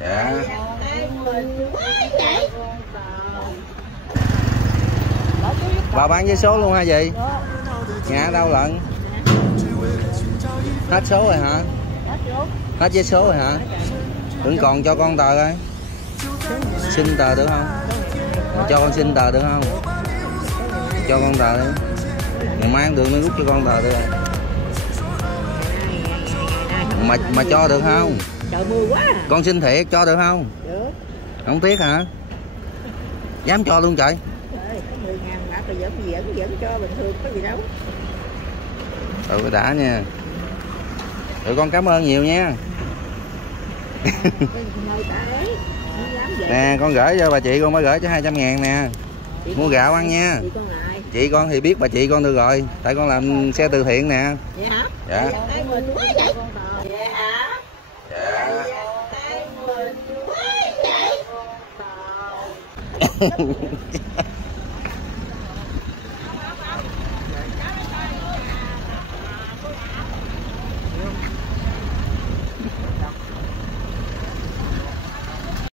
Dạ. Bà bán vé số luôn hả chị? Nhà đâu lận? Hết số rồi hả? Hết vé số rồi hả? Vẫn còn cho con tờ coi. Xin tờ được không? Cho con xin tờ được không? Cho con tờ đi. Ngày mai được nó rút cho con tờ được. Mà cho được không? Trời mưa quá. Con xin thiệt cho được không? Được. Không tiếc hả? Dám cho luôn trời. Trời, có 10.000 bạc rồi vẫn cho bình thường có gì đâu. Ừ đã nha. Tụi con cảm ơn nhiều nha. Nè con gửi cho bà chị con mới gửi cho 200.000 nè. Mua gạo ăn nha. Chị con thì biết bà chị con được rồi. Tại con làm xe từ thiện nè. Vậy hả? Dạ. Vậy hả? Dạ.